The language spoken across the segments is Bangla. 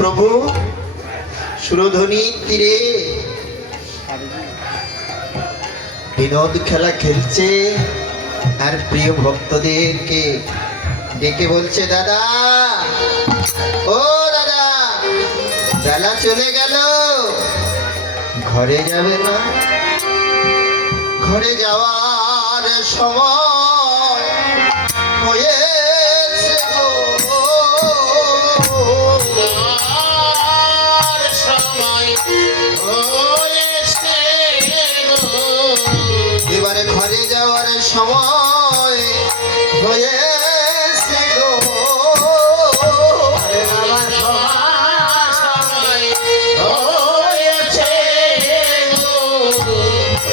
প্রভু সুরধ্বনি তীরে বিনোদ খেলা খেলছে আর প্রিয় ভক্তদেরকে ডেকে বলছে, দাদা ও দাদা, বেলা চলে গেল, ঘরে যাবে না? ঘরে যাওয়ার সময় হয়েছে গো। এবারে ঘরে যাওয়ার সময় হয়েছে গো।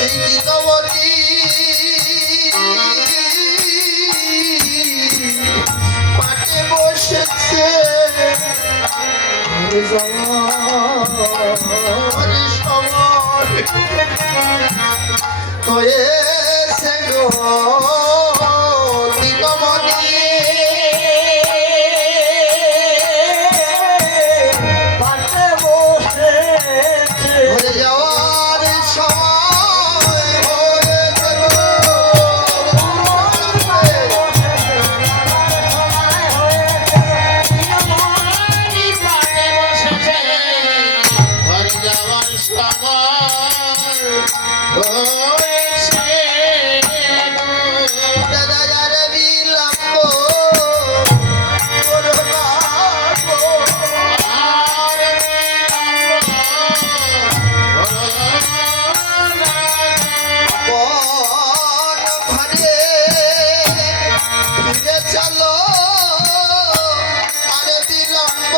এই দিনবতী পাটে বসেছে ঘরে যাওয়ার সময় হয়েছে গো। দিনমণি পাটে বসেছে ঘরে যাওয়ার সময় হয়েছে গো। দাদা যারে বিলম্ব করো না গো। আপন ঘরে ফিরে চলো, আরে বিলম্ব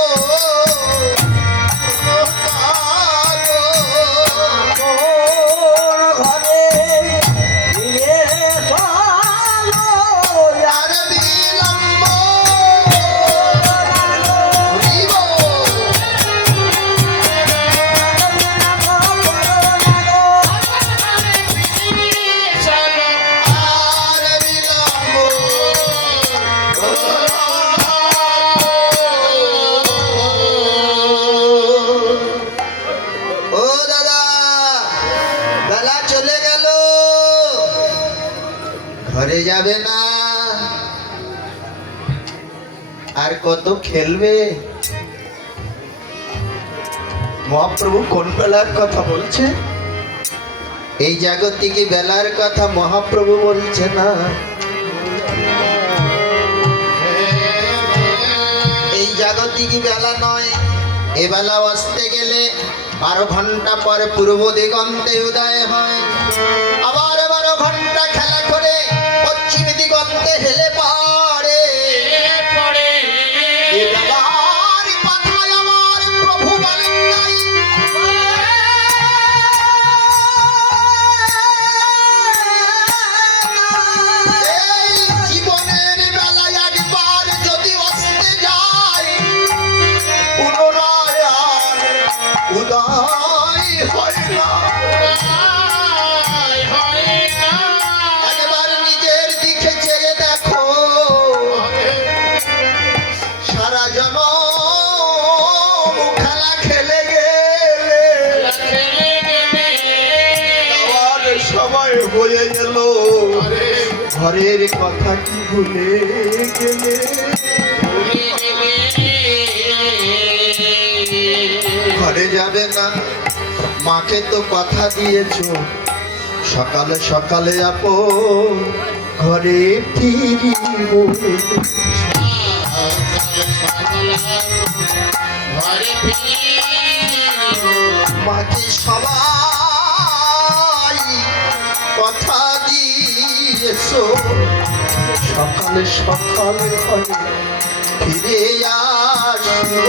করো না গো। ঘরে ফিরে চলো, আরে বিলম্ব করিব। আরে বিলম্ব ও দাদা, বেলা চলে গেল, ঘরে যাবে না? আর কত খেলবে? মহাপ্রভু কোন বেলার কথা বলছে? এই জাগতিক বেলার কথা মহাপ্রভু বলছে না। এই জাগতিক বেলা নয়, এ বেলা আসতে গেলে 12 ঘন্টা পর পূর্ব দিগন্তে উদয় হয়, আবার 12 ঘন্টা খেলা করে পশ্চিম দিগন্তে হেলে পড়ে। এ বেলার কথায় আমার প্রভু বলেন নাই, এই জীবনের বেলায় একবার যদি আসতে যায়, পুনরায় আর উদয় হয় না। একবার নিজের দিকে চেয়ে দেখো, সারা জনম খেলা খেলে গেলে যাওয়ার সময় হয়ে গেল, ঘরের কথা কি ভুলে গেলে? ঘরে যাবে না? মাকে তো কথা দিয়েছো, সকালে সকালে আপো ঘরে ফিরিব। মাকে সবাই কথা দিয়েছো, সকালে সকালে ঘরে ফিরে আসবো।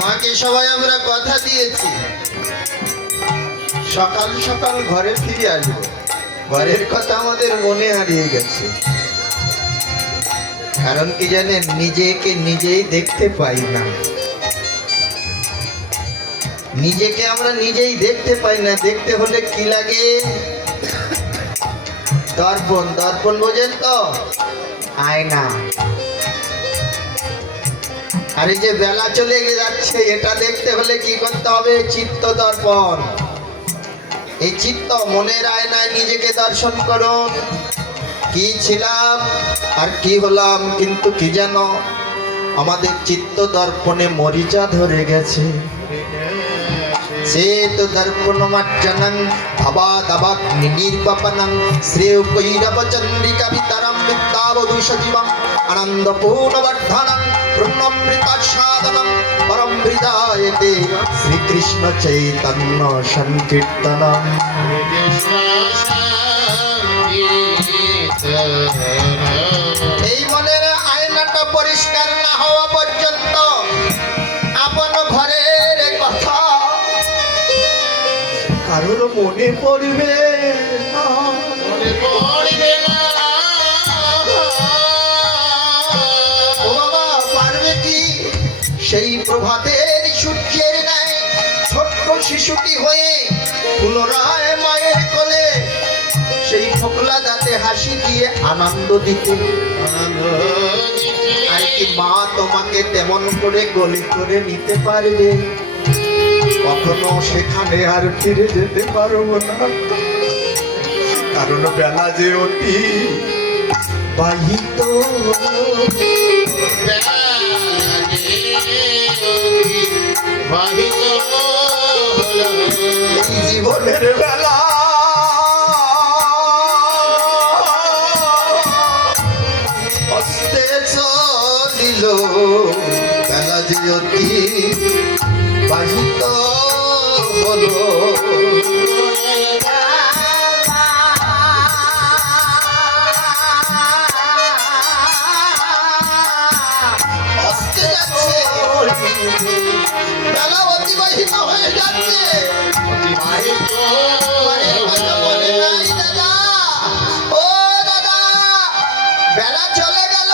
মাকে সবাই আমরা কথা দিয়েছি, সকাল সকাল ঘরে ফিরে আসবো। ঘরের কথা আমাদের মনে হারিয়ে গেছে। কারণ কি জানেন, নিজেকে নিজেই দেখতে পাই না। নিজেকে আমরা নিজেই দেখতে পাই না। দেখতে হলে কি লাগে? দর্পণ। দর্পণ বোঝেন তো? আয়না। আর এই যে বেলা চলে যাচ্ছে, এটা দেখতে হলে কি করতে হবে? চিত্ত দর্পণ। এই চিত্ত মনের আয়নায় নিজেকে দর্শন করুন। কি ছিলাম আর কি হলাম, কিন্তু কি যেন আমাদের চিত্ত দর্পণে মরিচা ধরে গেছে। চেত দর্পণ মার্জনং ভবাদাবাক নির্বাপনং শ্রেয় কৈরব চন্দ্রিকা বিতরম বিদ্যাবধূ সজীবং আনন্দ পূর্ণবর্ধনং পূর্ণমৃত সাধনং পরম হৃদয়তে শ্রীকৃষ্ণ চৈতন্য সংকীর্তনম। এই মনের আয়নাটা পরিষ্কার না হওয়া পর্যন্ত আপন ঘরের কথা কারোর মনে পড়বে না। ও বাবা, পারবে কি সেই প্রভাতের সূর্যের ন্যায় ছোট্ট শিশুটি হয়ে পুনরায় মায়ের কোলে সেই ফোকলা দাঁতে হাসি দিয়ে আনন্দ দিতে? আর কি মা তোমাকে তেমন করে গলি করে নিতে পারবে? কখনো সেখানে আর ফিরে যেতে পারবো না, কারণ বেলা যে অতি বাহিত। জীবনের বেলা অস্তে চলিল, বেলা যে অতি বাহিত হলো। বেলা অতিবাহিত হয়ে যাচ্ছে। ও দাদা, বেলা চলে গেল,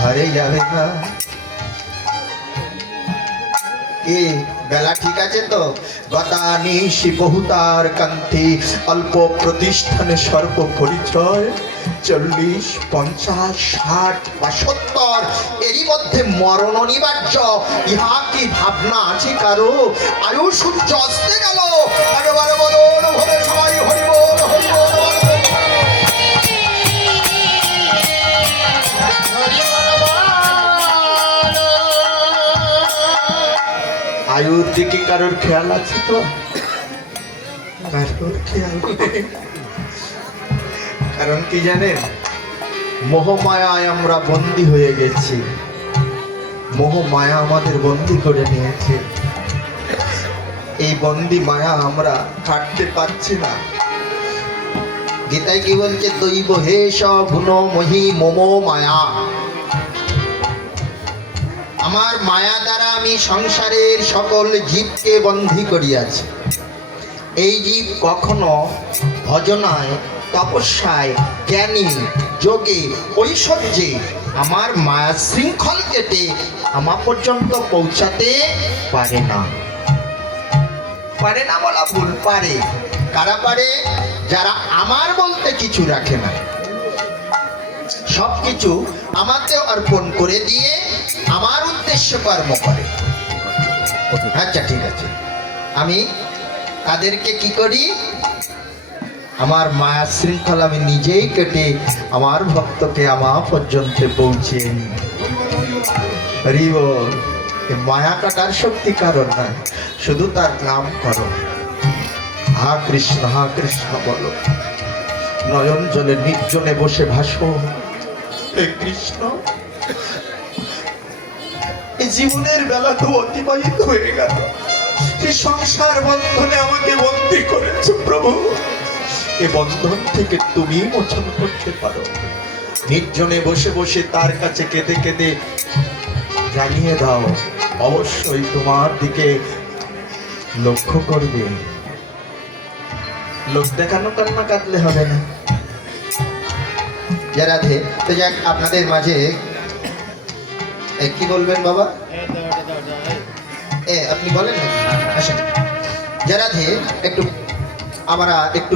ঘরে যাবে না? কি বেলা ঠিক আছে তো? গতানিশি বহুতার কান্তি অল্প প্রতিষ্ঠানে সর্ব পরিচয় 40, 50, 60 বা 70 এরই মধ্যে মরণ অনিবার্য। ইহা কি ভাবনা আছে কারো? আয়ু সূর্য অস্তে গেল, একেবারে বলুন ভরে সবাই হরি বল হরি বল। আয়ুর দিকে কারোর খেয়াল আছে তো? কারোর খেয়াল নেই। কারণ কি জানেন, মোহমায়ায় আমরা বন্দী হয়ে গেছি। মোহমায়া আমাদের বন্দী করে নিয়েছে। এই বন্দী মায়া আমরা কাটতে পারছি না। গীতায় কি বলছে? দৈব হেশ ভুন মহি মোমো মায়া। আমার মায়া দ্বারা আমি সংসারের সকল জীবকে বন্দী করিয়াছি। এই জীব কখনো ভজনায়, তপস্যায়, জ্ঞানী, যোগে, ঐশ্বর্যে আমার মায়া শৃঙ্খল কেটে আমার পর্যন্ত পৌঁছাতে পারে না। পারে না বলা ভুল, পারে। কারা পারে? যারা আমার বলতে কিছু রাখে না, সবকিছু আমাকে অর্পণ করে দিয়ে আমার উদ্দেশ্য কর্ম করে। আচ্ছা ঠিক আছে, আমি তাদেরকে কি করি? আমার মায়া শৃঙ্খল আমি নিজেই কেটে আমার ভক্তকে আমার পর্যন্ত পৌঁছে নি। মায়া কাটার শক্তি কারণ নয়, শুধু তার নাম করো। হা কৃষ্ণ বলো, নয়ন জলে নির্জনে বসে ভাসো, হে কৃষ্ণ। এই জীবনের বেলা তো অতিবাহিত হয়ে গেল, এই সংসার বন্ধনে আমাকে বন্দী করেছো প্রভু। এ বন্ধন থেকে তুমি মোচন করতে পারো। নির্জনে বসে বসে তার কাছে কেঁদে কেঁদে জানিয়ে দাও, অবশ্যই তোমার দিকে লক্ষ্য করবে। লোক দেখানো কান্না কাঁদলে হবে না। যে রাধে। তো যাক আপনাদের মাঝে কি বলবেন বাবা? আপনি বলেন নাকি? আসেন। যে রাধে একটু আমরা একটু